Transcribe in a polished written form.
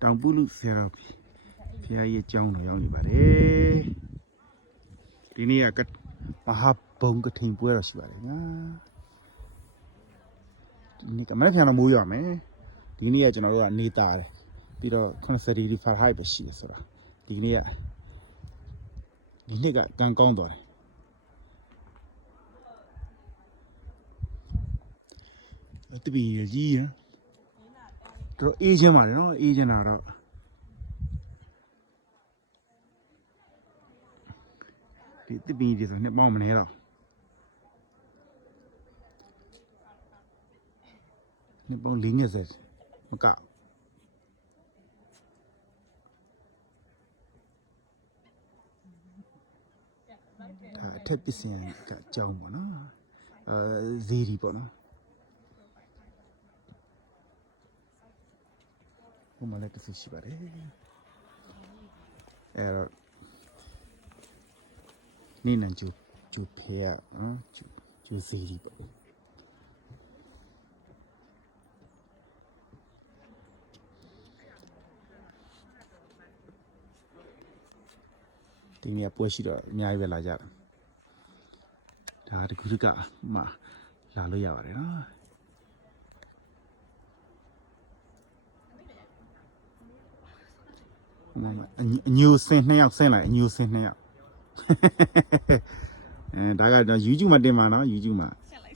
တောင်ပုလူဆရာတော်ဖျားရဲ့ကျောင်းတော်ရောက်နေပါတယ်ဒီနေ့ကမဟာဘုံကထိန်ပွဲတော်ရှိပါတယ်ညာဒီနေ့ကမနေ့ပြန်တော့မိုးရွာမယ်ဒီနေ့ကကျွန်တော်တို့ကနေသားတယ်ပြီးတော့80 ဒီဂရီဖာဟိုက်ပဲရှိတယ်ဆိုတော့ဒီနေ့ကကံကောင်းသွားတယ်တပည့်ကြီးရတော့အေးချင်းပါတယ်နော်အေးချင်းတာတော့ဒီတပည့်ကြီးဆိုနှစ်ပေါင်းမနေတော့နှစ်ပေါင်း40မကအထက်ပစ္စယံကအကြောင်းပေါ့နော်ဇီဒီပေါ့နော်ဟိုမှာလည်းတစ်ခုရှိပါတယ်နေနန်ကျူဖေးနော်ကျူဇီဒီပေါ့ဒီနေ့ပွဲရှိတော့အများကြီးပဲလာကြတယ်ဒါတခုကမှလာလို့ရပါတယ်နော်အညိုစင်2ယောက်ဆင်းလာအညိုစင်2ယောက်ဒါကတော့ YouTube မှာတင်ပါနော် YouTube မှာ